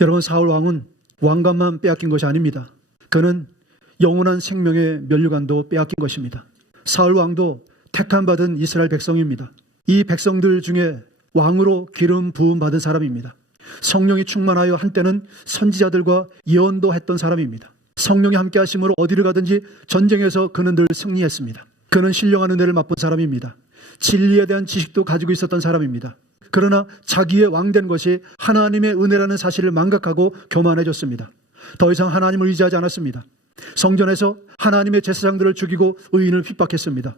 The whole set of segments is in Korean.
여러분, 사울 왕은 왕관만 빼앗긴 것이 아닙니다. 그는 영원한 생명의 면류관도 빼앗긴 것입니다. 사울 왕도 택함 받은 이스라엘 백성입니다. 이 백성들 중에 왕으로 기름 부음 받은 사람입니다. 성령이 충만하여 한때는 선지자들과 예언도 했던 사람입니다. 성령이 함께 하심으로 어디를 가든지 전쟁에서 그는 늘 승리했습니다. 그는 신령한 은혜를 맛본 사람입니다. 진리에 대한 지식도 가지고 있었던 사람입니다. 그러나 자기의 왕된 것이 하나님의 은혜라는 사실을 망각하고 교만해졌습니다. 더 이상 하나님을 의지하지 않았습니다. 성전에서 하나님의 제사장들을 죽이고 의인을 핍박했습니다.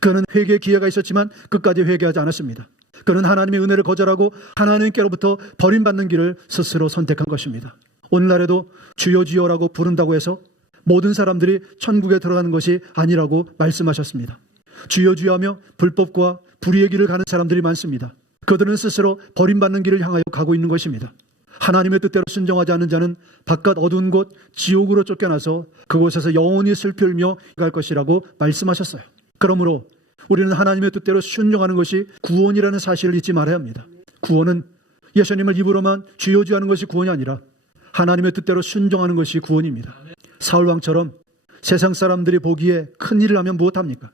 그는 회개의 기회가 있었지만 끝까지 회개하지 않았습니다. 그는 하나님의 은혜를 거절하고 하나님께로부터 버림받는 길을 스스로 선택한 것입니다. 오늘날에도 주여 주여라고 부른다고 해서 모든 사람들이 천국에 들어가는 것이 아니라고 말씀하셨습니다. 주여 주여 하며 불법과 불의의 길을 가는 사람들이 많습니다. 그들은 스스로 버림받는 길을 향하여 가고 있는 것입니다. 하나님의 뜻대로 순종하지 않는 자는 바깥 어두운 곳 지옥으로 쫓겨나서 그곳에서 영원히 슬피 울며 갈 것이라고 말씀하셨어요. 그러므로 우리는 하나님의 뜻대로 순종하는 것이 구원이라는 사실을 잊지 말아야 합니다. 구원은 예수님을 입으로만 주여 주여 하는 것이 구원이 아니라 하나님의 뜻대로 순종하는 것이 구원입니다. 사울왕처럼 세상 사람들이 보기에 큰 일을 하면 무엇합니까?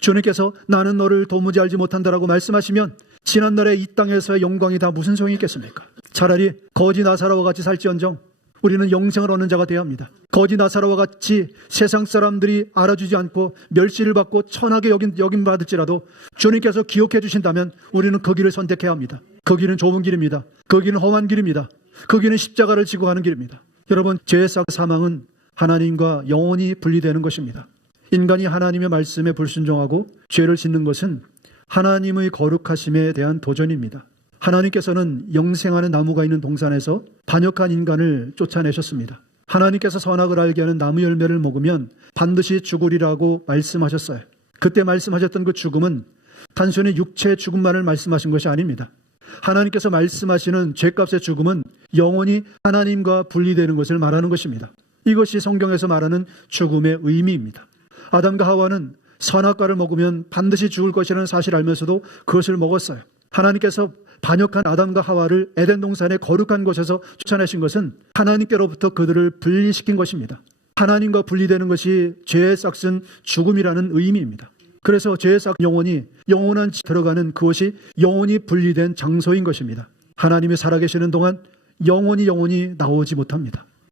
주님께서 나는 너를 도무지 알지 못한다라고 말씀하시면 지난날에 이 땅에서의 영광이 다 무슨 소용이 있겠습니까? 차라리 거지 나사로와 같이 살지언정 우리는 영생을 얻는 자가 되어야 합니다. 거지 나사로와 같이 세상 사람들이 알아주지 않고 멸시를 받고 천하게 여김 받을지라도 주님께서 기억해 주신다면 우리는 그 길을 선택해야 합니다. 그 길은 좁은 길입니다. 그 길은 험한 길입니다. 그 길은 십자가를 지고 가는 길입니다. 여러분, 죄의 사망은 하나님과 영원히 분리되는 것입니다. 인간이 하나님의 말씀에 불순종하고 죄를 짓는 것은 하나님의 거룩하심에 대한 도전입니다. 하나님께서는 영생하는 나무가 있는 동산에서 반역한 인간을 쫓아내셨습니다. 하나님께서 선악을 알게 하는 나무 열매를 먹으면 반드시 죽으리라고 말씀하셨어요. 그때 말씀하셨던 그 죽음은 단순히 육체의 죽음만을 말씀하신 것이 아닙니다. 하나님께서 말씀하시는 죄값의 죽음은 영원히 하나님과 분리되는 것을 말하는 것입니다. 이것이 성경에서 말하는 죽음의 의미입니다. 아담과 하와는 선악과를 먹으면 반드시 죽을 것이라는 사실을 알면서도 그것을 먹었어요. 하나님께서 반역한 아담과 하와를 에덴 동산의 거룩한 곳에서 쫓아내신 것은 하나님께로부터 그들을 분리시킨 것입니다. 하나님과 분리되는 것이 죄의 싹슨 죽음이라는 의미입니다. 그래서 죄의 싹 영혼이 영원한 들어가는 그것이 영원히 분리된 장소인 것입니다. 하나님이 살아계시는 동안 영원히 나오지 못합니다.